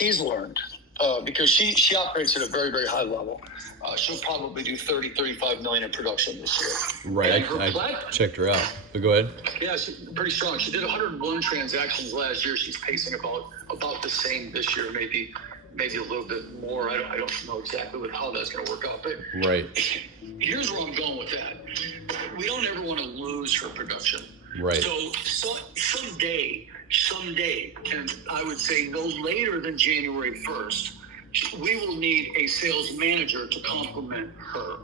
she's learned, because she operates at a very, very high level. She'll probably do 35 million in production this year. Right, I checked her out. But go ahead. Yeah, she's pretty strong. She did 101 transactions last year. She's pacing about the same this year, maybe a little bit more. I don't know exactly how that's going to work out. But right. Here's where I'm going with that. We don't ever want to lose her production. Right. So someday, and I would say no later than January 1st, we will need a sales manager to complement her.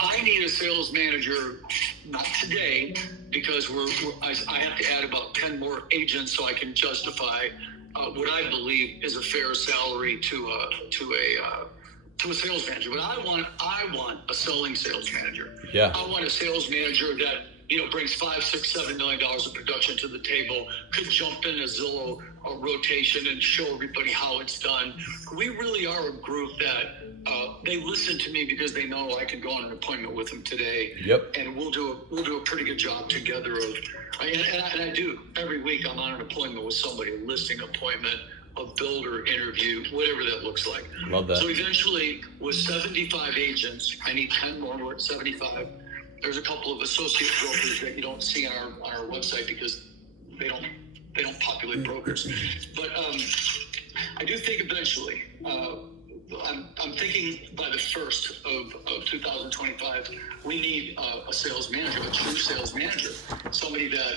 I need a sales manager, not today, because I have to add about 10 more agents so I can justify what I believe is a fair salary to a sales manager. But I want a selling sales manager. Yeah. I want a sales manager that brings $5, $6, $7 million of production to the table, could jump in a Zillow rotation and show everybody how it's done. We really are a group that they listen to me because they know I could go on an appointment with them today. Yep. And we'll do a pretty good job together and I do every week. I'm on an appointment with somebody, a listing appointment, a builder interview, whatever that looks like. Love that. So eventually, with 75 agents, I need 10 more. We're at 75. There's a couple of associate brokers that you don't see on our website because they don't populate brokers. But I do think eventually, I'm thinking by the first of 2025, we need a sales manager, a true sales manager, somebody that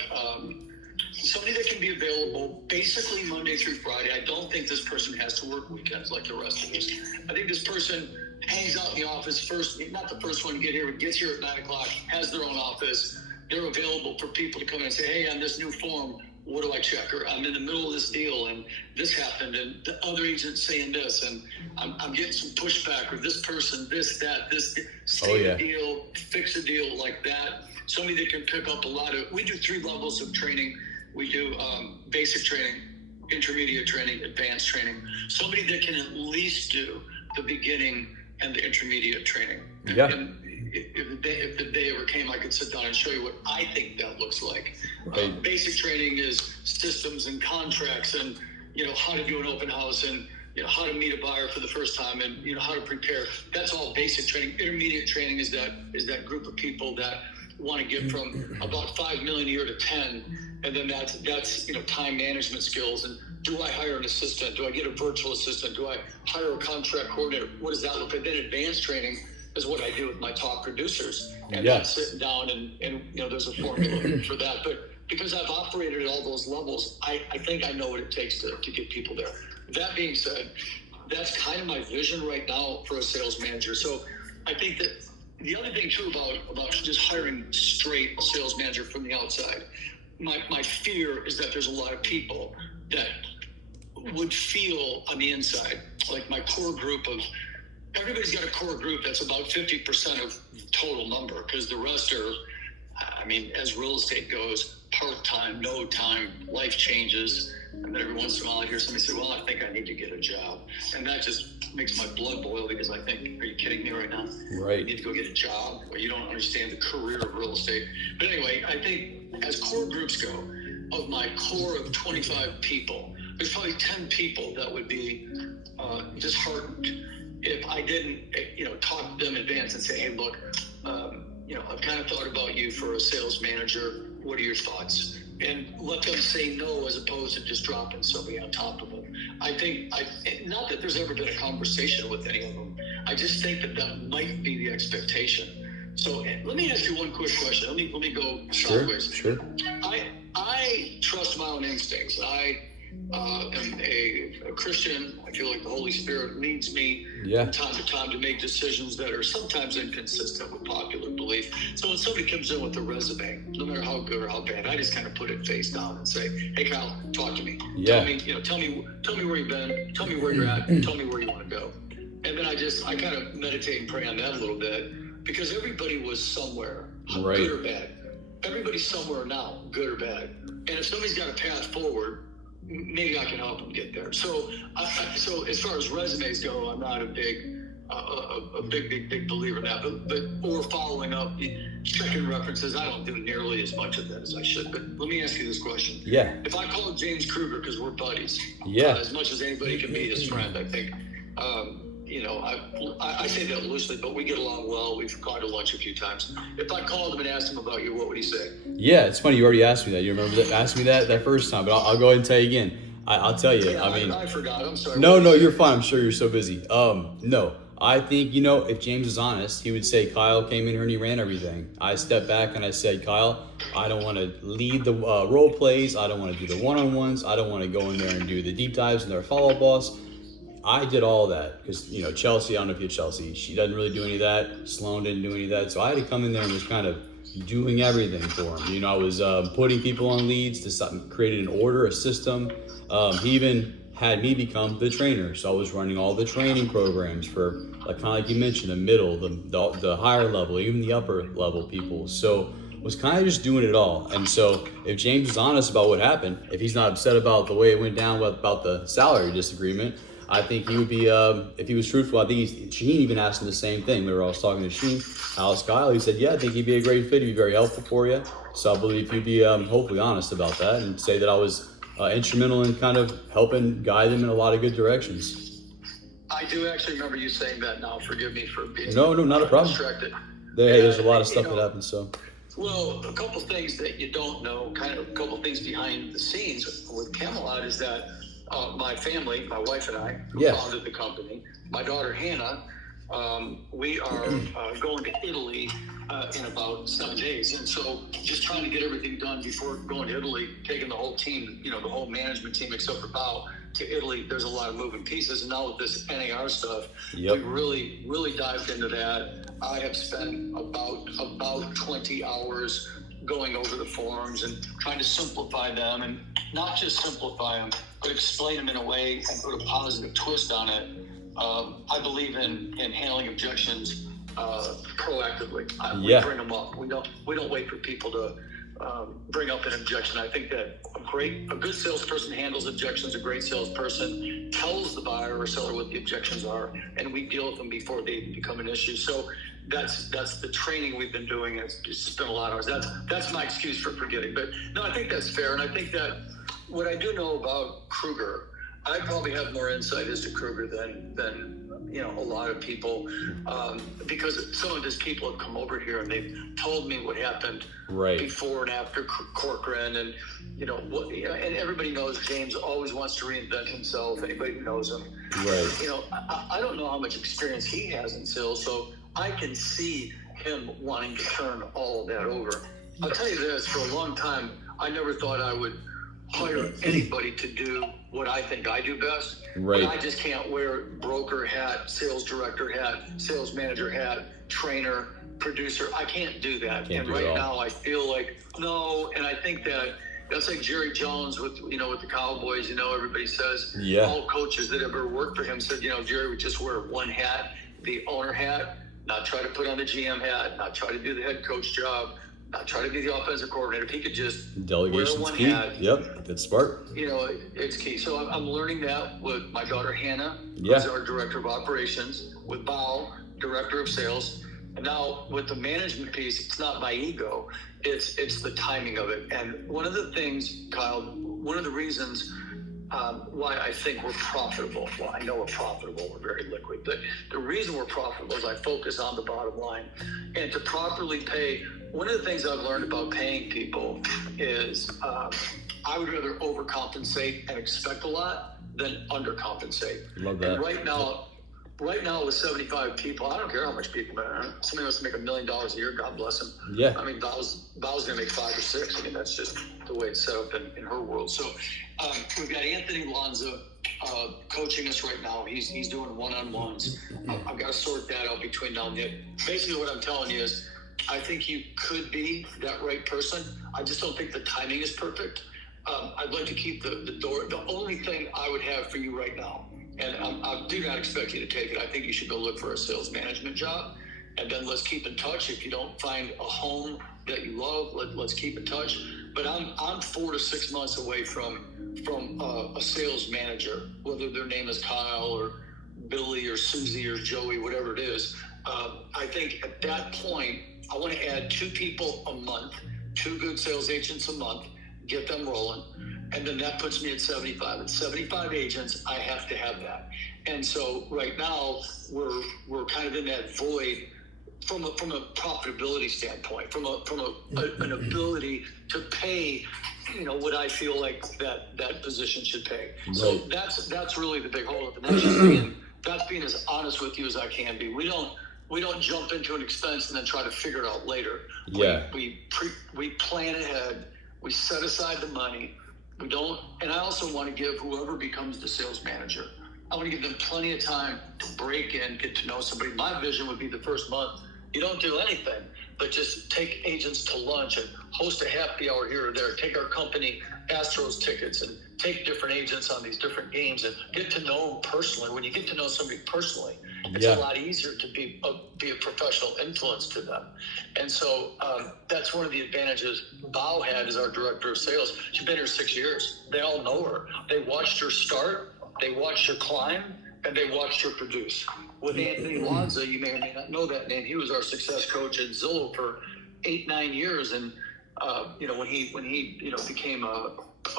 can be available basically Monday through Friday. I don't think this person has to work weekends like the rest of us. I think this person hangs out in the office not the first one to get here, but gets here at 9 o'clock, has their own office. They're available for people to come in and say, hey, on this new form, what do I check? Or I'm in the middle of this deal and this happened and the other agent's saying this and I'm getting some pushback, or this person, this stay the deal, fix a deal like that. Somebody that can pick up we do 3 levels of training. We do basic training, intermediate training, advanced training. Somebody that can at least do the beginning and the intermediate training. Yeah. And if the day ever came, I could sit down and show you what I think that looks like. Right. Basic training is systems and contracts and, how to do an open house and, how to meet a buyer for the first time and, how to prepare. That's all basic training. Intermediate training is that group of people that want to get from about 5 million a year to 10. And then that's time management skills. And do I hire an assistant? Do I get a virtual assistant? Do I hire a contract coordinator? What does that look like? Then advanced training is what I do with my top producers. And I'm sitting down and there's a formula for that. But because I've operated at all those levels, I think I know what it takes to get people there. That being said, that's kind of my vision right now for a sales manager. So I think that the other thing too about just hiring straight a sales manager from the outside, my fear is that there's a lot of people that would feel on the inside, like my core group everybody's got a core group that's about 50% of total number, because the rest are, as real estate goes, part-time, no time, life changes. And then every once in a while I hear somebody say, well, I think I need to get a job. And that just makes my blood boil, because I think, are you kidding me right now? Right. You need to go get a job, or you don't understand the career of real estate. But anyway, I think as core groups go, of my core of 25 people, there's probably 10 people that would be disheartened if I didn't, talk to them in advance and say, hey, look, I've kind of thought about you for a sales manager. What are your thoughts? And let them say no, as opposed to just dropping somebody on top of them. I think, not that there's ever been a conversation with any of them. I just think that might be the expectation. So let me ask you one quick question. Let me go sideways. Sure. I trust my own instincts. I am a Christian. I feel like the Holy Spirit leads me from time to time to make decisions that are sometimes inconsistent with popular belief. So when somebody comes in with a resume, no matter how good or how bad, I just kind of put it face down and say, hey, Kyle, talk to me. Yeah. Tell me where you've been. Tell me where you're at. Tell me where you want to go. And then I kind of meditate and pray on that a little bit, because everybody was somewhere, right, good or bad. Everybody's somewhere now, good or bad. And if somebody's got a path forward, maybe I can help them get there. So so as far as resumes go, I'm not a big believer in that, but or following up, checking references. I don't do nearly as much of that as I should. But let me ask you this question. Yeah. If I called James Kruger, because we're buddies, Yeah. as much as anybody can be his friend, I think, I say that loosely, but we get along well. We've gone to lunch a few times. If I called him and asked him about you, what would he say? Yeah, it's funny. You already asked me that. You remember that? Asked me that first time, but I'll go ahead and tell you again. I'll tell you. Yeah, I mean, I forgot. I'm sorry. no, you're fine. I'm sure you're so busy. No, I think, if James is honest, he would say Kyle came in here and he ran everything. I stepped back and I said, Kyle, I don't want to lead the role plays. I don't want to do the one-on-ones. I don't want to go in there and do the deep dives and their follow-up boss. I did all that because, Chelsea, I don't know if you had Chelsea. She doesn't really do any of that. Sloan didn't do any of that. So I had to come in there and was kind of doing everything for him. I was putting people on leads, created an order, a system. He even had me become the trainer. So I was running all the training programs for, kind of like you mentioned, the middle, the higher level, even the upper level people. So was kind of just doing it all. And so if James is honest about what happened, if he's not upset about the way it went down about the salary disagreement, I think he would be, if he was truthful, I think Sheen even asked him the same thing. We were all talking to Sheen, how's Kyle? He said, yeah, I think he'd be a great fit. He'd be very helpful for you. So I believe he'd be hopefully honest about that and say that I was instrumental in kind of helping guide them in a lot of good directions. I do actually remember you saying that now. Forgive me for being No, not a problem. distracted. There's a lot of stuff that happens, so. Well, a couple things that you don't know, kind of a couple things behind the scenes with Camelot is that my family, my wife and I, founded the company. My daughter Hannah, we are going to Italy in about 7 days, and so just trying to get everything done before going to Italy, taking the whole team, the whole management team except for Bao to Italy. There's a lot of moving pieces, and now with this NAR stuff, we really dived into that. I have spent about 20 hours going over the forms and trying to simplify them, and not just simplify them, but explain them in a way and put a positive twist on it. I believe in handling objections proactively. We bring them up. We don't wait for people to bring up an objection. I think that a good salesperson handles objections. A great salesperson tells the buyer or seller what the objections are, and we deal with them before they become an issue. So that's the training we've been doing. It's spent a lot of hours. That's my excuse for forgetting. But no, I think that's fair, and I think that what I do know about Kruger, I probably have more insight as to Kruger than a lot of people, because some of his people have come over here and they've told me what happened before and after Corcoran, and and everybody knows James always wants to reinvent himself. Anybody who knows him, I don't know how much experience he has in sales, so I can see him wanting to turn all of that over. I'll tell you this: for a long time, I never thought I would hire anybody to do what I think I do best. But I just can't wear broker hat, sales director hat, sales manager hat, trainer, producer. I can't do that. And right now I feel like, no, and I think that's like Jerry Jones with the Cowboys. Everybody says, all coaches that ever worked for him said, Jerry would just wear one hat, the owner hat, not try to put on the GM hat, not try to do the head coach job, not try to be the offensive coordinator. If he could just delegation's wear one key. hat, That's smart. it's key. So I'm learning that with my daughter Hannah, who's our director of operations, with Bao, director of sales, and now with the management piece. It's not my ego; it's the timing of it. And one of the things, Kyle, one of the reasons why I think we're profitable. Well, I know we're profitable. We're very liquid, but the reason we're profitable is I focus on the bottom line, and to properly pay. One of the things I've learned about paying people is I would rather overcompensate and expect a lot than undercompensate. Love that. And right now with 75 people, I don't care how much people are. Somebody wants to make $1 million a year, God bless him. Yeah. I mean, Bao's going to make 5 or 6. I mean, that's just the way it's set up in her world. So we've got Anthony Lanza coaching us right now. He's doing one-on-ones. I've got to sort that out between now and then. Basically, what I'm telling you is, I think you could be that right person. I just don't think the timing is perfect. I'd like to keep the door. The only thing I would have for you right now, and I do not expect you to take it. I think you should go look for a sales management job, and then let's keep in touch. If you don't find a home that you love, let's keep in touch. But I'm 4 to 6 months away from from a sales manager, whether their name is Kyle or Billy or Susie or Joey, whatever it is. I think at that point, I want to add 2 people a month, 2 good sales agents a month, get them rolling. And then that puts me at 75. At 75 agents, I have to have that. And so right now we're kind of in that void from a profitability standpoint, from an ability to pay, what I feel like that position should pay. Right. So that's really the big hold up, and that's being as honest with you as I can be. We don't jump into an expense and then try to figure it out later. Yeah. We plan ahead. We set aside the money. We don't, and I also want to give whoever becomes the sales manager, I want to give them plenty of time to break in, get to know somebody. My vision would be the first month, you don't do anything, but just take agents to lunch and host a happy hour here or there. Take our company Astros tickets and take different agents on these different games and get to know them personally. When you get to know somebody personally, it's a lot easier to be a professional influence to them. And so that's one of the advantages Bao had as our director of sales. She's been here 6 years. They all know her. They watched her start, they watched her climb, and they watched her produce. With Anthony Lanza, you may or may not know that name. He was our success coach at Zillow for 8-9 years, and when he became a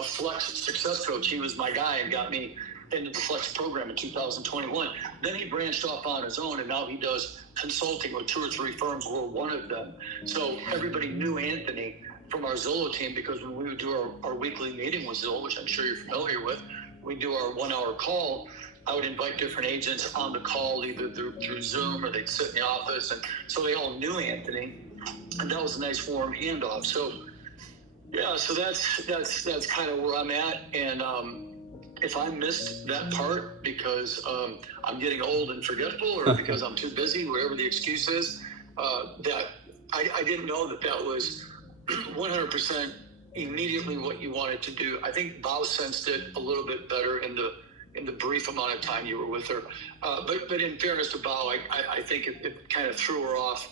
Flex success coach, he was my guy and got me into the Flex program in 2021. Then he branched off on his own, and now he does consulting with 2 or 3 firms. We're one of them. So everybody knew Anthony from our Zillow team, because when we would do our weekly meeting with Zillow, which I'm sure you're familiar with, we do our 1-hour call. I would invite different agents on the call, either through Zoom or they'd sit in the office. And so they all knew Anthony, and that was a nice warm handoff. So, so that's kind of where I'm at. And if I missed that part because I'm getting old and forgetful, or because I'm too busy, whatever the excuse is, that I didn't know that was 100% immediately what you wanted to do. I think Bao sensed it a little bit better in the brief amount of time you were with her. But in fairness to Bao, I think it kind of threw her off,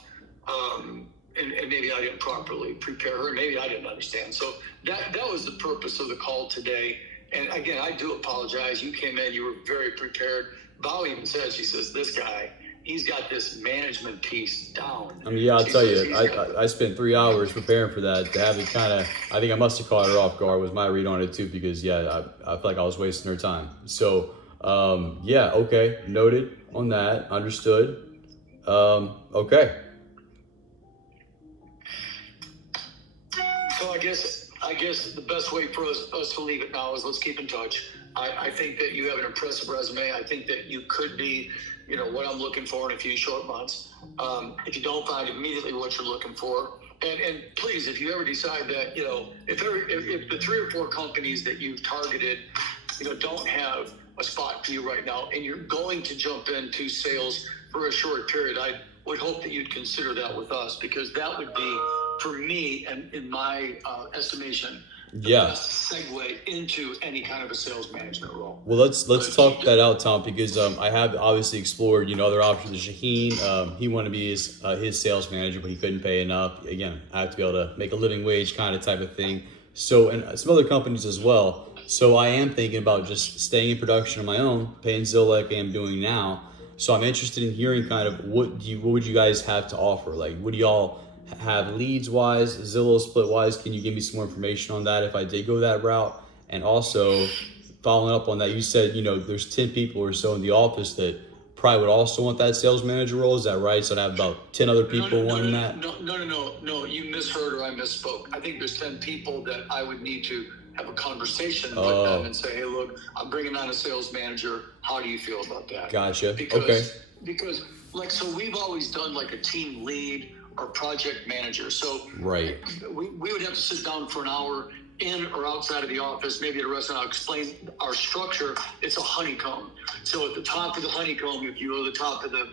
and maybe I didn't properly prepare her. Maybe I didn't understand. So that was the purpose of the call today. And again, I do apologize. You came in, you were very prepared. Bao even says, she says, this guy, he's got this management piece down. I mean, I'll tell you, I spent 3 hours preparing for that. To have it I think I must have caught her off guard, was my read on it too, because I felt like I was wasting her time. So, okay, noted on that, understood. Okay. So I guess the best way for us to leave it now is let's keep in touch. I think that you have an impressive resume. I think that you could be, what I'm looking for in a few short months. If you don't find immediately what you're looking for, and please, if you ever decide that, if the 3 or 4 companies that you've targeted, don't have a spot for you right now, and you're going to jump into sales for a short period, I would hope that you'd consider that with us, because that would be, for me, and in my estimation, the best segue into any kind of a sales management role. Well, let's talk that out, Tom, because I have obviously explored other options. Shaheen, he wanted to be his sales manager, but he couldn't pay enough. Again, I have to be able to make a living wage kind of type of thing. So, and some other companies as well. So I am thinking about just staying in production on my own, paying Zillow like I am doing now. So I'm interested in hearing kind of what would you guys have to offer? Like, what do y'all have leads wise, Zillow split wise? Can you give me some more information on that if I did go that route? And also following up on that, you said there's 10 people or so in the office that probably would also want that sales manager role. Is that right? So I have about 10 other people wanting that. No, you misheard or I misspoke. I think there's 10 people that I would need to have a conversation with them and say, hey, look, I'm bringing on a sales manager. How do you feel about that? Gotcha. Because so we've always done like a team lead or project manager. So right, we would have to sit down for an hour in or outside of the office, maybe at a restaurant. I'll explain our structure. It's a honeycomb. So at the top of the honeycomb, if you go to the top of I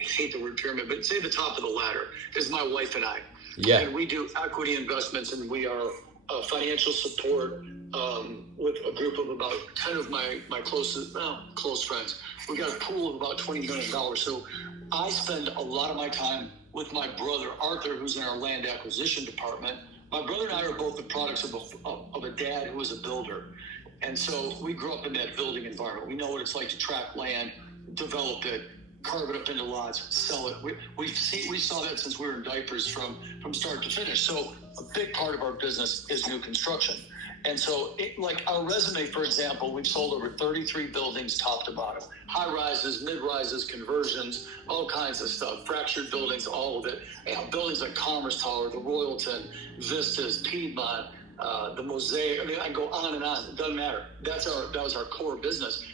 hate the word pyramid, but say the top of the ladder is my wife and I. Yeah. And we do equity investments, and we are financial support with a group of about 10 of my close friends. We got a pool of about $20 million. So I spend a lot of my time with my brother, Arthur, who's in our land acquisition department. My brother and I are both the products of a dad who was a builder. And so we grew up in that building environment. We know what it's like to track land, develop it, carve it up into lots, sell it. We saw that since we were in diapers from start to finish. So a big part of our business is new construction. And so, like our resume, for example, we've sold over 33 buildings top to bottom. High rises, mid rises, conversions, all kinds of stuff. Fractured buildings, all of it. Buildings like Commerce Tower, the Royalton, Vistas, Piedmont, the Mosaic. I mean, I go on and on. It doesn't matter. That was our core business.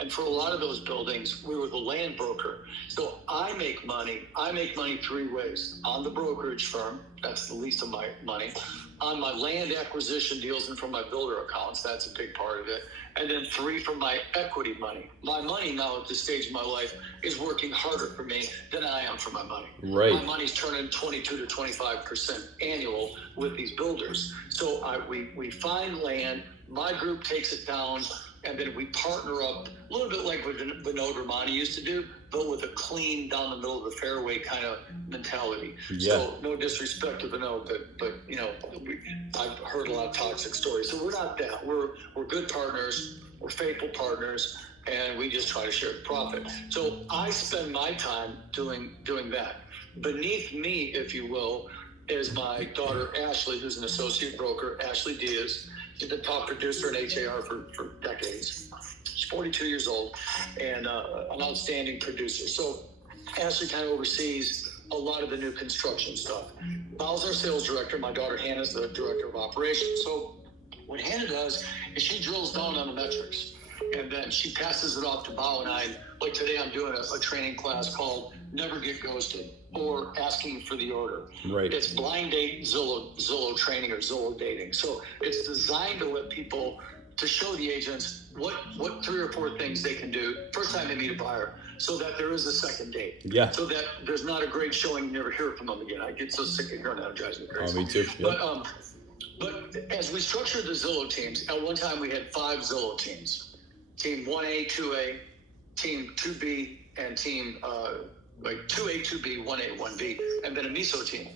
And for a lot of those buildings, we were the land broker. So I make money 3 ways. On the brokerage firm, that's the least of my money. On my land acquisition deals and from my builder accounts, that's a big part of it. And then 3 from my equity money. My money now at this stage of my life is working harder for me than I am for my money. Right. My money's turning 22 to 25% annual with these builders. So we find land, my group takes it down, and then we partner up a little bit like what Vinod Ramani used to do, but with a clean down the middle of the fairway kind of mentality. Yeah. So no disrespect to Vinod, but you know, I've heard a lot of toxic stories. So we're not that. We're good partners. We're faithful partners, and we just try to share the profit. So I spend my time doing that. Beneath me, if you will, is my daughter Ashley, who's an associate broker. Ashley Diaz. She's the top producer in HAR for decades. She's 42 years old and an outstanding producer. So Ashley kind of oversees a lot of the new construction stuff. Val's our sales director. My daughter Hannah's the director of operations. So what Hannah does is she drills down on the metrics, and then she passes it off to Bao and I. Like today, I'm doing a training class called Never Get Ghosted, or Asking for the Order. Right. It's blind date Zillow training or Zillow dating. So it's designed to let people, to show the agents what 3 or 4 things they can do first time they meet a buyer, so that there is a second date. Yeah. So that there's not a great showing, you never hear from them again. I get so sick of hearing that, it drives me crazy. Oh, me too. Yep. But as we structured the Zillow teams, at one time we had 5 Zillow teams. Team 1A, 2A, Team 2B, and Team like 2A, 2B, 1A, 1B, and then a MISO team.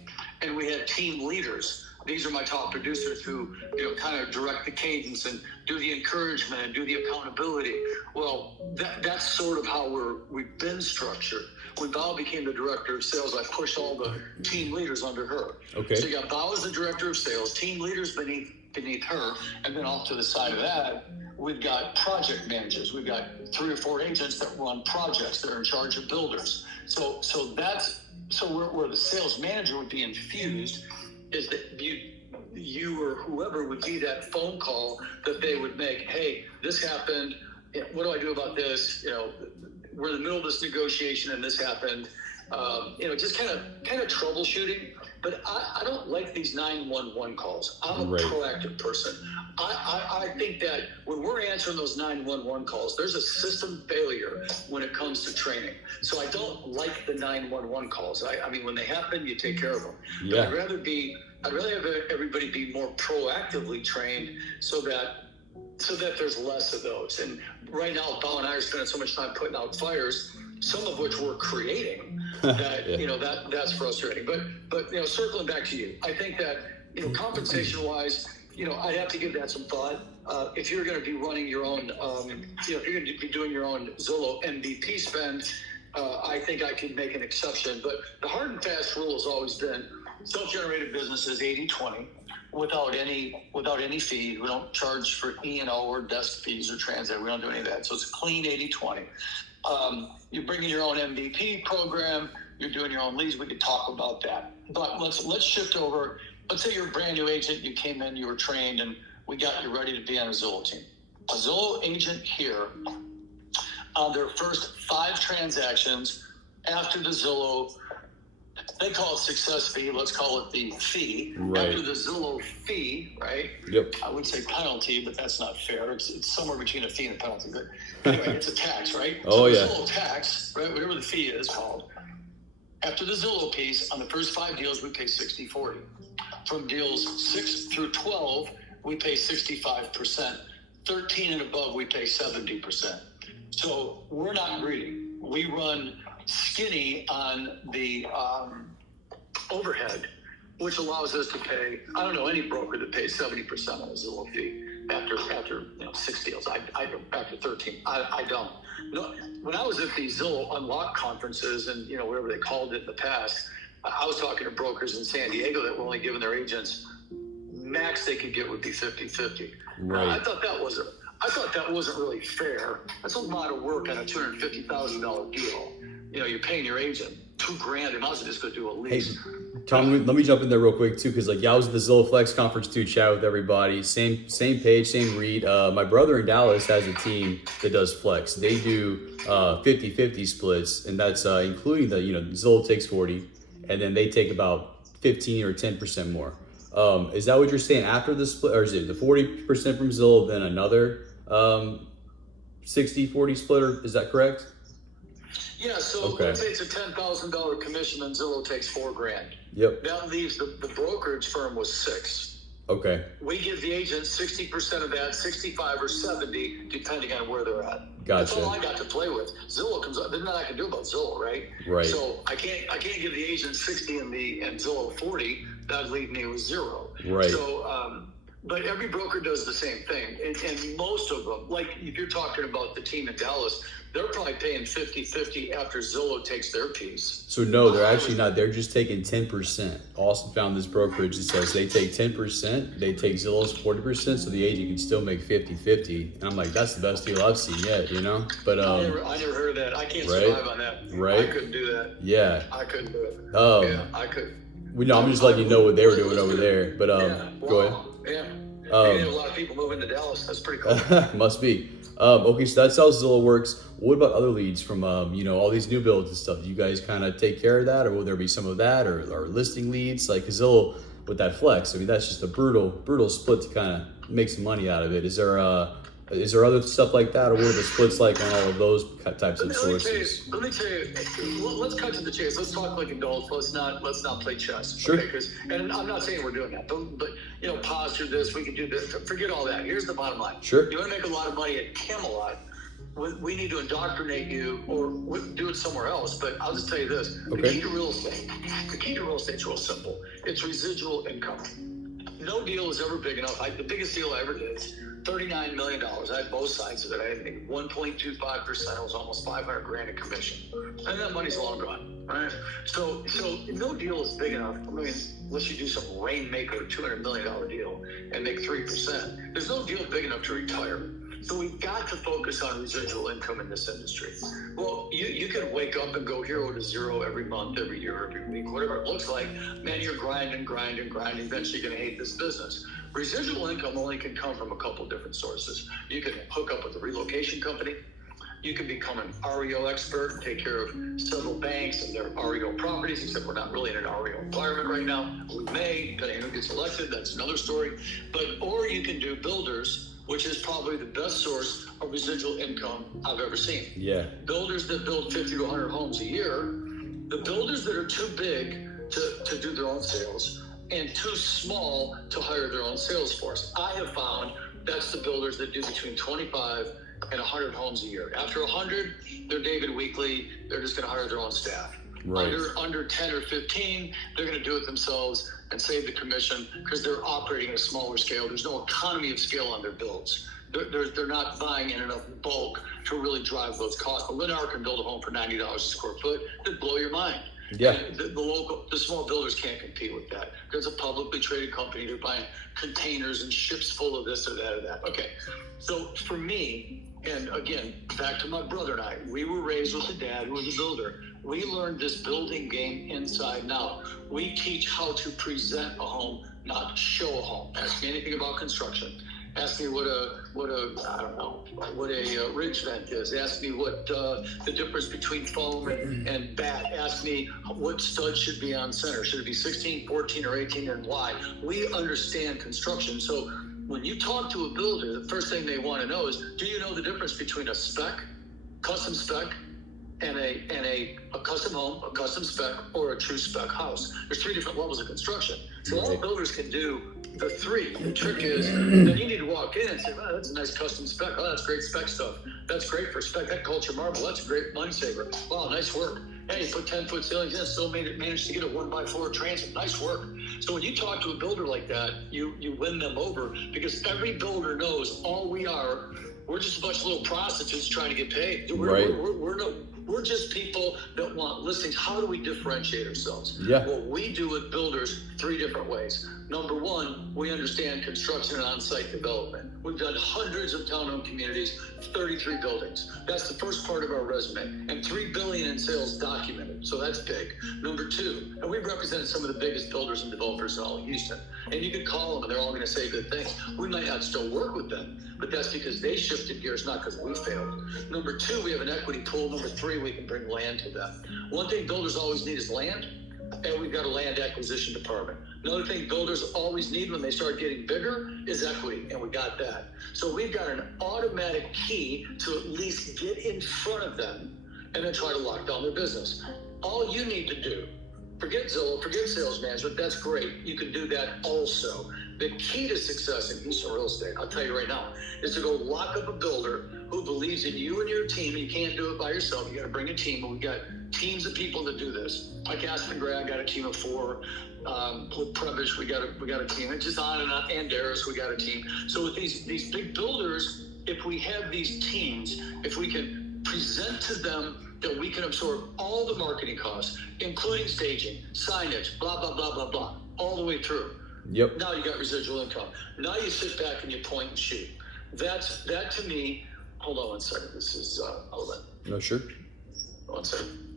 And we had team leaders. These are my top producers who, you know, kind of direct the cadence and do the encouragement and do the accountability. Well, that's sort of how we've been structured. When Val became the director of sales, I pushed all the team leaders under her. Okay. So you got Val as the director of sales, team leaders beneath her, and then off to the side of that, we've got project managers. We've got 3 or 4 agents that run projects that are in charge of builders. So where the sales manager would be infused is that you or whoever would be that phone call that they would make. Hey, this happened. What do I do about this? You know, we're in the middle of this negotiation and this happened. You know, just kind of troubleshooting. But I don't like these 911 calls. I'm a proactive person. I think that when we're answering those 911 calls, there's a system failure when it comes to training. So I don't like the 911 calls. I mean, when they happen, you take care of them. Yeah. But I'd rather have everybody be more proactively trained so that there's less of those. And right now, Bao and I are spending so much time putting out fires, some of which we're creating, that yeah. you know, that's frustrating. But you know, circling back to you, I think that, you know, compensation wise, you know, I'd have to give that some thought. If you're going to be running your own, you know, if you're going to be doing your own Zillow MVP spend, I think I could make an exception. But the hard and fast rule has always been self-generated businesses 80-20 without any fee. We don't charge for E&O or desk fees or transit. We don't do any of that. So it's a clean 80-20. You're bringing your own MVP program. You're doing your own leads. We could talk about that. But let's shift over. Let's say you're a brand new agent. You came in, you were trained, and we got you ready to be on a Zillow team. A Zillow agent here, on their first 5 transactions after the Zillow, they call it success fee. Let's call it the fee. Right. After the Zillow fee, right? Yep. I would say penalty, but that's not fair. It's somewhere between a fee and a penalty. But anyway, it's a tax, right? Oh, so the yeah. Zillow tax, right? Whatever the fee is called. After the Zillow piece, on the first 5 deals, we pay 60-40. From deals 6 through 12, we pay 65%. 13 and above, we pay 70%. So we're not greedy. We run skinny on the overhead, which allows us to pay, I don't know any broker that pays 70% on a Zillow fee. after 6 deals. I after 13. I don't. No, when I was at the Zillow Unlock conferences and whatever they called it in the past, I was talking to brokers in San Diego that were only giving their agents max they could get would be 50-50. Right. I thought that wasn't really fair. That's a lot of work on a $250,000 deal. You're paying your agent $2,000. They might as well just go do a lease. Hey, Tom, let me jump in there real quick too, because I was at the Zillow Flex conference too, chat with everybody, same page, same read. My brother in Dallas has a team that does Flex. They do 50-50 splits, and that's including the Zillow takes 40, and then they take about 15 or 10% more. Is that what you're saying after the split, or is it the 40% from Zillow, then another 60-40 split, or is that correct? Yeah, so let's say it's a $10,000 commission and Zillow takes $4,000. Yep. That leaves the brokerage firm with $6,000. Okay. We give the agent 60% of that, 65 or 70, depending on where they're at. Gotcha. That's all I got to play with. Zillow comes up. There's nothing I can do about Zillow, right? Right. So I can't give the agent 60 and Zillow 40. That'd leave me with 0. Right. So, but every broker does the same thing, and most of them, like if you're talking about the team in Dallas, they're probably paying 50-50 after Zillow takes their piece. So no, they're actually not. They're just taking 10%. Austin found this brokerage that says they take 10%, they take Zillow's 40%, so the agent can still make 50-50. And I'm like, that's the best deal I've seen yet, But I never heard of that. I can't right? survive on that. Right? I couldn't do that. Yeah. I couldn't do it. Yeah, I could. I'm just letting you know what they were doing over there. But go ahead. Yeah. They had a lot of people moving to Dallas. That's pretty cool. Must be. Okay, so that's how Zillow works. What about other leads from all these new builds and stuff? Do you guys kind of take care of that, or will there be some of that, or listing leads? Like Zillow with that Flex, that's just a brutal split to kind of make some money out of it. Is there other stuff like that, or what are the splits like on all of those types of sources? Let me tell you. Let's cut to the chase. Let's talk like adults. Let's not play chess. Sure. Okay, and I'm not saying we're doing that, but posture this. We can do this. Forget all that. Here's the bottom line. Sure. You want to make a lot of money at Camelot. We need to indoctrinate you, or do it somewhere else. But I'll just tell you this: the key to real estate is real simple. It's residual income. No deal is ever big enough. The biggest deal I ever did is $39 million. I had both sides of it. I had 1.25%. It was almost $500,000 in commission, and that money's long gone. Right? So no deal is big enough. Unless you do some rainmaker $200 million deal and make 3%, there's no deal big enough to retire. So we've got to focus on residual income in this industry. Well, you can wake up and go 0 to 0 every month, every year, every week, whatever it looks like. Man, you're grinding. Eventually you're going to hate this business. Residual income only can come from a couple different sources. You can hook up with a relocation company. You can become an REO expert and take care of several banks and their REO properties, except we're not really in an REO environment right now. We may, depending on who gets elected, that's another story. Or you can do builders, which is probably the best source of residual income I've ever seen. Yeah. Builders that build 50 to 100 homes a year, the builders that are too big to do their own sales and too small to hire their own sales force. I have found that's the builders that do between 25 and 100 homes a year. After 100, they're David Weekley. They're just going to hire their own staff. Right. Under 10 or 15, they're going to do it themselves and save the commission because they're operating at a smaller scale. There's no economy of scale on their builds. They're not buying in enough bulk to really drive those costs. But Lennar can build a home for $90 a square foot. It'd blow your mind. Yeah. The small builders can't compete with that. There's a publicly traded company. They're buying containers and ships full of this or that or that. Okay. So for me, and again, back to my brother and I, we were raised with a dad who was a builder. We learned this building game inside and out. We teach how to present a home, not show a home. Ask me anything about construction. Ask me what a ridge vent is. Ask me what the difference between foam and bat. Ask me what stud should be on center. Should it be 16, 14, or 18, and why? We understand construction. So when you talk to a builder, the first thing they want to know is, do you know the difference between a spec, custom spec, and a custom home, a custom spec, or a true spec house? There's 3 different levels of construction. So all builders can do the 3. The trick is, then you need to walk in and say, "Oh, that's a nice custom spec. Oh, that's great spec stuff. That's great for spec. That culture marble, that's a great money saver. Wow, nice work. Hey, you put 10-foot ceilings in, still managed to get a 1x4 transit. Nice work." So when you talk to a builder like that, you win them over, because every builder knows all we're just a bunch of little prostitutes trying to get paid. We're just people that want listings. How do we differentiate ourselves? Yeah. Well, we do with builders 3 different ways. Number one, we understand construction and on-site development. We've done hundreds of townhome communities, 33 buildings. That's the first part of our resume, and $3 billion in sales documented. So that's big. Number 2, and we've represented some of the biggest builders and developers in all of Houston. And you can call them, and they're all going to say good things. We might not still work with them, but that's because they shifted gears, not because we failed. Number 2, we have an equity pool. Number 3, we can bring land to them. One thing builders always need is land, and we've got a land acquisition department. Another thing builders always need when they start getting bigger is equity, and we got that. So we've got an automatic key to at least get in front of them and then try to lock down their business. All you need to do, forget Zillow, forget sales management, that's great. You can do that also. The key to success in Houston real estate, I'll tell you right now, is to go lock up a builder who believes in you and your team. And you can't do it by yourself. You got to bring a team. And we've got teams of people that do this. Like Aspen Gray, I got a team of 4. With Prebish, we got a team. And just on and on. And Darris, we got a team. So with these big builders, if we have these teams, if we can present to them that we can absorb all the marketing costs, including staging, signage, blah, blah, blah, blah, blah, all the way through. Yep. Now you got residual income. Now you sit back and you point and shoot. That to me, hold on one second. This is, hold on. No, sure. 1 second.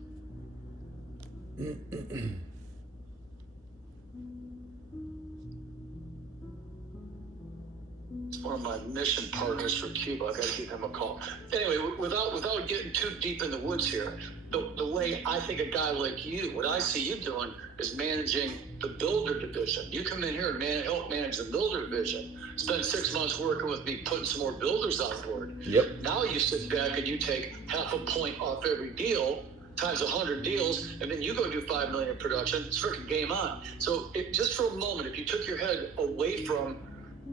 It's one of my mission partners for Cuba. I got to give him a call. Anyway, without getting too deep in the woods here, the way I think a guy like you, what I see you doing is managing the builder division. You come in here and help manage the builder division. Spend 6 months working with me, putting some more builders on board. Yep. Now you sit back and you take half a point off every deal, times 100 deals, and then you go do $5 million in production. It's freaking game on. So just for a moment, if you took your head away from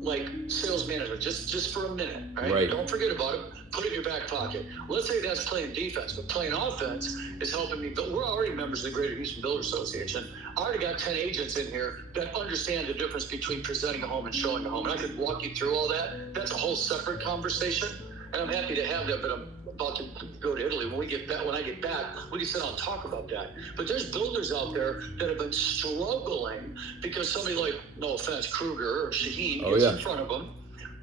like sales management, just for a minute, right? Don't forget about it. Put it in your back pocket. Let's say that's playing defense, but playing offense is helping me. But we're already members of the Greater Houston Builder Association. I already got 10 agents in here that understand the difference between presenting a home and showing a home. And I could walk you through all that. That's a whole separate conversation. And I'm happy to have that, but I'm about to go to Italy. When I get back, we can sit down and talk about that. But there's builders out there that have been struggling because somebody like, no offense, Kruger or Shaheen gets in front of them,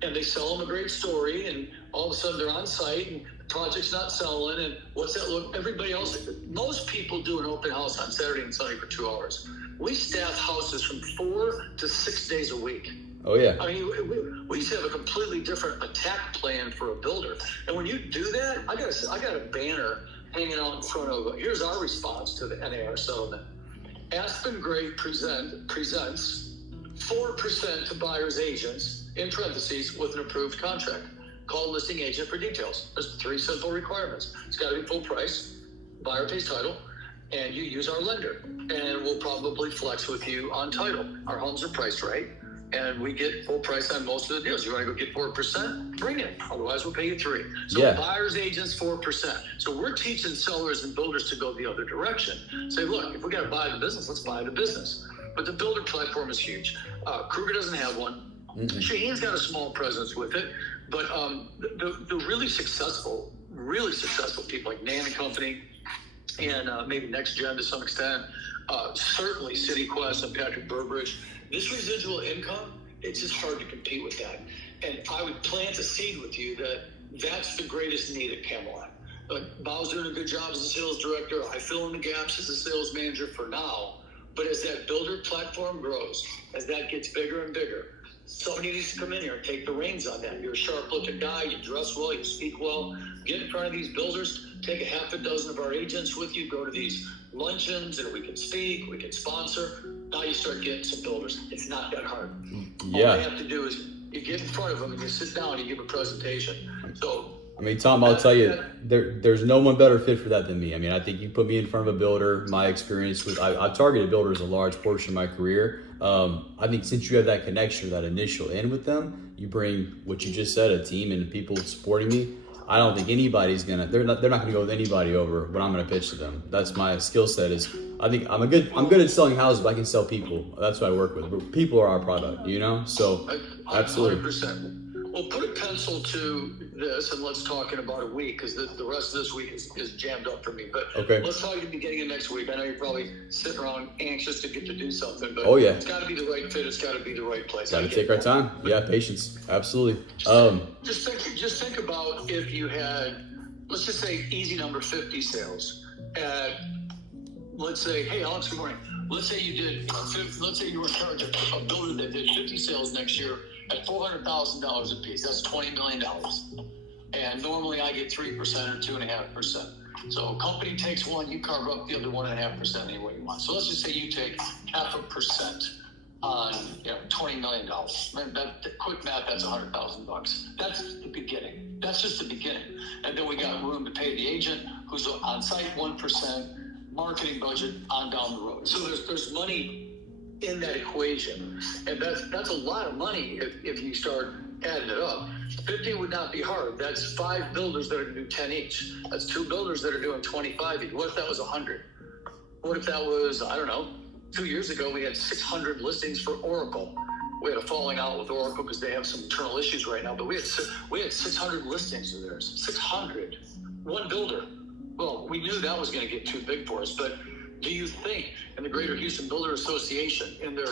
and they sell them a great story, and all of a sudden they're on site and the project's not selling, and what's that look? Everybody else, most people do an open house on Saturday and Sunday for 2 hours. We staff houses from 4 to 6 days a week. Oh, yeah. I mean, we used to have a completely different attack plan for a builder. And when you do that, I got a banner hanging out in front of, here's our response to the NAR settlement. Aspen Gray presents 4% to buyer's agents, in parentheses, with an approved contract. Call listing agent for details. There's 3 simple requirements. It's got to be full price, buyer pays title, and you use our lender. And we'll probably flex with you on title. Our homes are priced right, and we get full price on most of the deals. You want to go get 4%? Bring it. Otherwise, we'll pay you 3%. So buyers agents, 4%. So we're teaching sellers and builders to go the other direction. Say, look, if we got to buy the business, let's buy the business. But the builder platform is huge. Kruger doesn't have one. Shaheen's got a small presence with it. But the really successful people like Nan and Company, and maybe Next Gen to some extent, certainly CityQuest and Patrick Burbridge. This residual income, it's just hard to compete with that. And I would plant a seed with you that that's the greatest need at Camelot. Bow's doing a good job as a sales director. I fill in the gaps as a sales manager for now. But as that builder platform grows, as that gets bigger and bigger, somebody needs to come in here and take the reins on that. You're a sharp-looking guy. You dress well. You speak well. Get in front of these builders. Take a half a dozen of our agents with you. Go to these luncheons, and we can speak. We can sponsor. Now you start getting some builders. It's not that hard. Yeah. All you have to do is you get in front of them and you sit down and you give a presentation. So, I mean, Tom, I'll tell you, there's no one better fit for that than me. I mean, I think you put me in front of a builder. My experience with, I've targeted builders a large portion of my career. I think since you have that connection, that initial in with them, you bring what you just said, a team and people supporting me. I don't think anybody's gonna. They're not gonna go with anybody over what I'm gonna pitch to them. That's my skill set. Is I think I'm good at selling houses, but I can sell people. That's what I work with. But people are our product, you know. So absolutely. 100%. Well, put a pencil to this, and let's talk in about a week, because the rest of this week is jammed up for me. But Okay. let's talk at the beginning of next week. I know you're probably sitting around anxious to get to do something, but Oh, yeah. it's got to be the right fit. It's got to be the right place. Got I to get take our that. time. Yeah, patience. Absolutely. Just think about if you had, let's just say, easy number 50 sales at, let's say, hey Alex, good morning. Let's say you did, let's say you were encouraging a builder that did 50 sales next year at $400,000 a piece. That's $20 million. And normally I get 3% or 2.5%. So a company takes one, you carve up the other 1.5% any way you want. So let's just say you take 0.5% on $20 million. Quick math, that's $100,000. That's the beginning. That's just the beginning. And then we got room to pay the agent who's on site 1%, marketing budget on down the road. So there's money in that equation, and that's a lot of money if you start adding it up. 50 would not be hard. That's 5 builders that are going to do 10 each. That's 2 builders that are doing 25 each. What if that was 100? What if that was, I don't know, 2 years ago we had 600 listings for Oracle. We had a falling out with Oracle because they have some internal issues right now, but we had 600 listings of theirs. 600. One builder. Well, we knew that was going to get too big for us, but do you think in the Greater Houston Builder Association, in their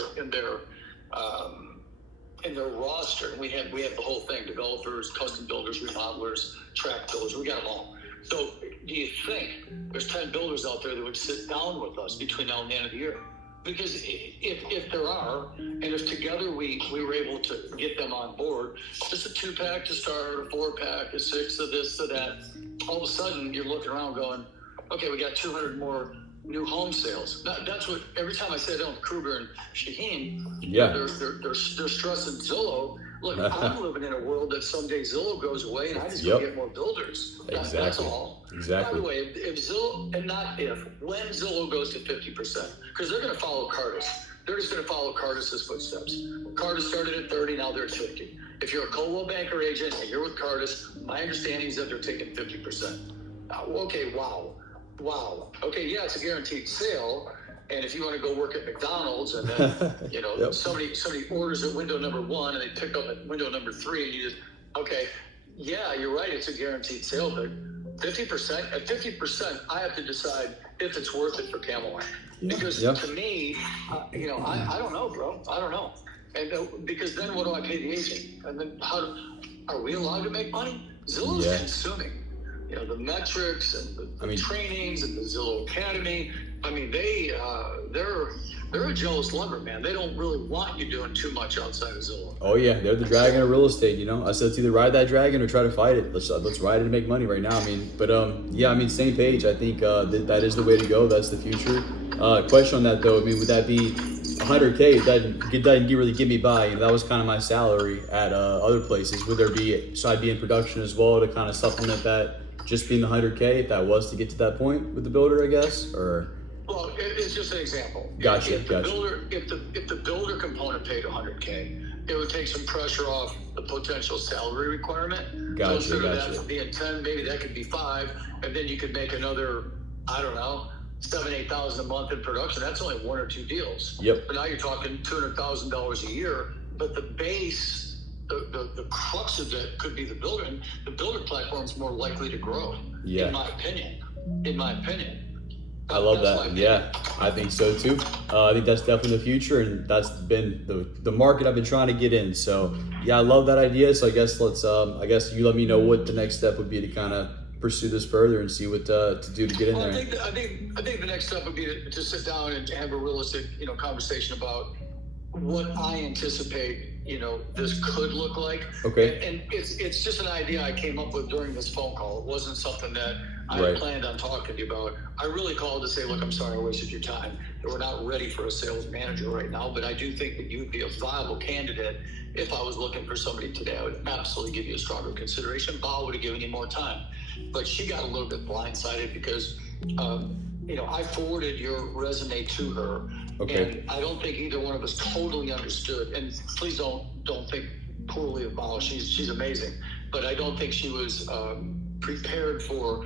roster, we have the whole thing: developers, custom builders, remodelers, track builders. We got them all. So, do you think there's 10 builders out there that would sit down with us between now and the end of the year? Because if there are, and if together we were able to get them on board, just a 2-pack to start, a 4-pack, a 6 of this, of that, all of a sudden you're looking around going, okay, we got 200 more new home sales. That's what, every time I say that with Kruger and Shaheen, Yeah. they're stressing Zillow. Look, I'm living in a world that someday Zillow goes away and I just Yep. go get more builders. That's Exactly. all. Exactly. By the way, if Zillow, and not if, when Zillow goes to 50%, because they're going to follow Cardis. They're just going to follow Cardis's footsteps. Cardis started at 30, now they're at 50. If you're a Coldwell Banker agent and you're with Cardis, my understanding is that they're taking 50%. Okay, wow. Okay, yeah, it's a guaranteed sale. And if you want to go work at McDonald's and then, Yep. somebody orders at window number 1 and they pick up at window number 3 and you just, okay, yeah, you're right, it's a guaranteed sale, but 50%, at 50%, I have to decide if it's worth it for Camelot. Yeah, Because yeah. to me, I don't know, bro. I don't know. And because then what do I pay the agent? And then are we allowed to make money? Zillow's Yeah. consuming. The metrics and the trainings and the Zillow Academy. I mean, they're a jealous lover, man. They don't really want you doing too much outside of Zillow. Oh yeah, they're the dragon of real estate. I said it's either ride that dragon or try to fight it. Let's ride it and make money right now. Same page. I think that is the way to go. That's the future. Question on that though. Would that be 100K? That didn't really get me by. That was kind of my salary at other places. Would there be? So I'd be in production as well to kind of supplement that. Just being the 100K, if that was to get to that point with the builder, I guess, or. Well, it's just an example. Gotcha. If the builder component paid 100K, it would take some pressure off the potential salary requirement. Gotcha. So instead of that being 10, maybe that could be 5, and then you could make another, I don't know, $7,000-8,000 a month in production. That's only 1 or 2 deals. Yep. But now you're talking $200,000 a year. But the base, the crux of it could be the builder. And the builder platform is more likely to grow. Yeah. In my opinion. I love That's my that. opinion. Yeah, I think so too. I think that's definitely the future, and that's been the market I've been trying to get in. So yeah, I love that idea. So I guess I guess you let me know what the next step would be to kind of pursue this further and see what to do to get in Well, there. I think the next step would be to sit down and have a realistic, conversation about what I anticipate, this could look like. Okay. And it's just an idea I came up with during this phone call. It wasn't something that I Right. planned on talking to you about. I really called to say, look, I'm sorry I wasted your time. We're not ready for a sales manager right now, but I do think that you would be a viable candidate. If I was looking for somebody today, I would absolutely give you a stronger consideration. Paul would have given you more time. But she got a little bit blindsided because, I forwarded your resume to her. Okay. And I don't think either one of us totally understood. And please don't think poorly of Paul. She's amazing. But I don't think she was prepared for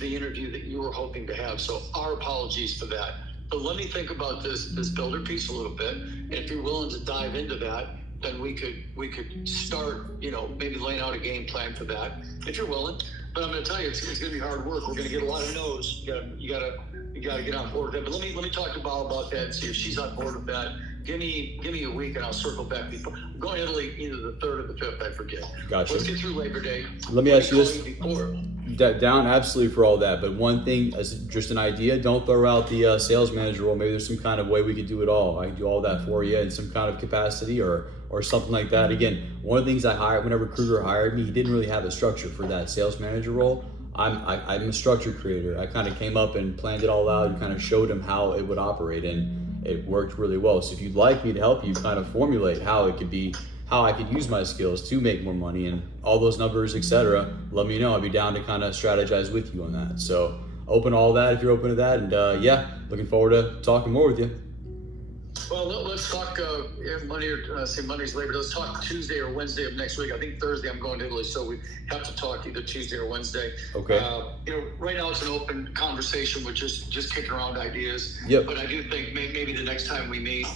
the interview that you were hoping to have. So our apologies for that. But let me think about this builder piece a little bit. And if you're willing to dive into that, then we could start, maybe laying out a game plan for that if you're willing. But I'm going to tell you, it's going to be hard work. We're going to get a lot of no's. You got to get on board with that. But let me talk to Val about that and see if she's on board with that. Give me a week and I'll circle back. I'm going to Italy either the 3rd or the 5th. I forget. Gotcha. Let's get through Labor Day. Let me ask you this. Before. Down absolutely for all that, but one thing as just an idea, don't throw out the sales manager role. Maybe there's some kind of way we could do it all. I can do all that for you in some kind of capacity or something like that. Again, one of the things I hired whenever Kruger hired me, he didn't really have a structure for that sales manager role. I'm a structure creator. I kind of came up and planned it all out and kind of showed him how it would operate, and it worked really well. So if you'd like me to help you kind of formulate how it could be, how I could use my skills to make more money and all those numbers, etc., let me know. I'd be down to kind of strategize with you on that. So open all that if you're open to that. And looking forward to talking more with you. Well, let's talk Monday or Monday's Labor Day. Let's talk Tuesday or Wednesday of next week. I think Thursday I'm going to Italy, so we have to talk either Tuesday or Wednesday. Okay. Right now it's an open conversation with just kicking around ideas. Yep. But I do think maybe the next time we meet,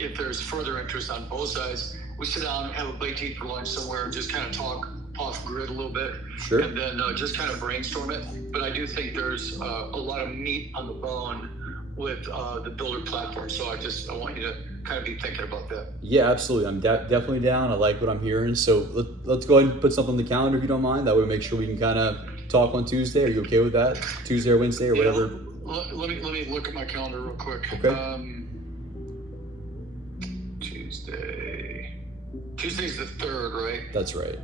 if there's further interest on both sides, we sit down and have a bite to eat for lunch somewhere and just kind of talk off grid a little bit. Sure. And then just kind of brainstorm it. But I do think there's a lot of meat on the bone with the builder platform. So I want you to kind of be thinking about that. Yeah, absolutely. I'm definitely down. I like what I'm hearing. So let's go ahead and put something on the calendar if you don't mind. That way make sure we can kind of talk on Tuesday. Are you okay with that? Tuesday or Wednesday or whatever? Let me look at my calendar real quick. Okay. Tuesday's the 3rd, right? That's right.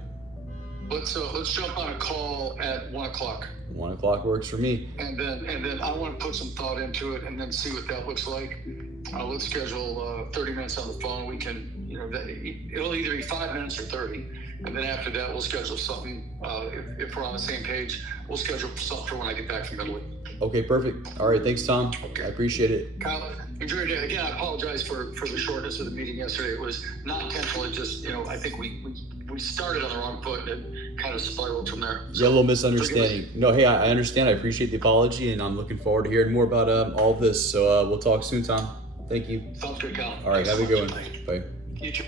Let's jump on a call at 1 o'clock. 1 o'clock works for me. And then I want to put some thought into it and then see what that looks like. Let's schedule 30 minutes on the phone. We can, it'll either be 5 minutes or 30. And then after that, we'll schedule something. If we're on the same page, we'll schedule something for when I get back from Italy. Okay, perfect. All right, thanks, Tom. Okay. I appreciate it. Kyle, enjoy your day. Again, I apologize for the shortness of the meeting yesterday. It was not intentional. It just, I think we started on the wrong foot and it kind of spiraled from there. Yeah, a little misunderstanding. No, hey, I understand. I appreciate the apology, and I'm looking forward to hearing more about all of this. So we'll talk soon, Tom. Thank you. Sounds good, Kyle. All right, have a good one. Bye. You too.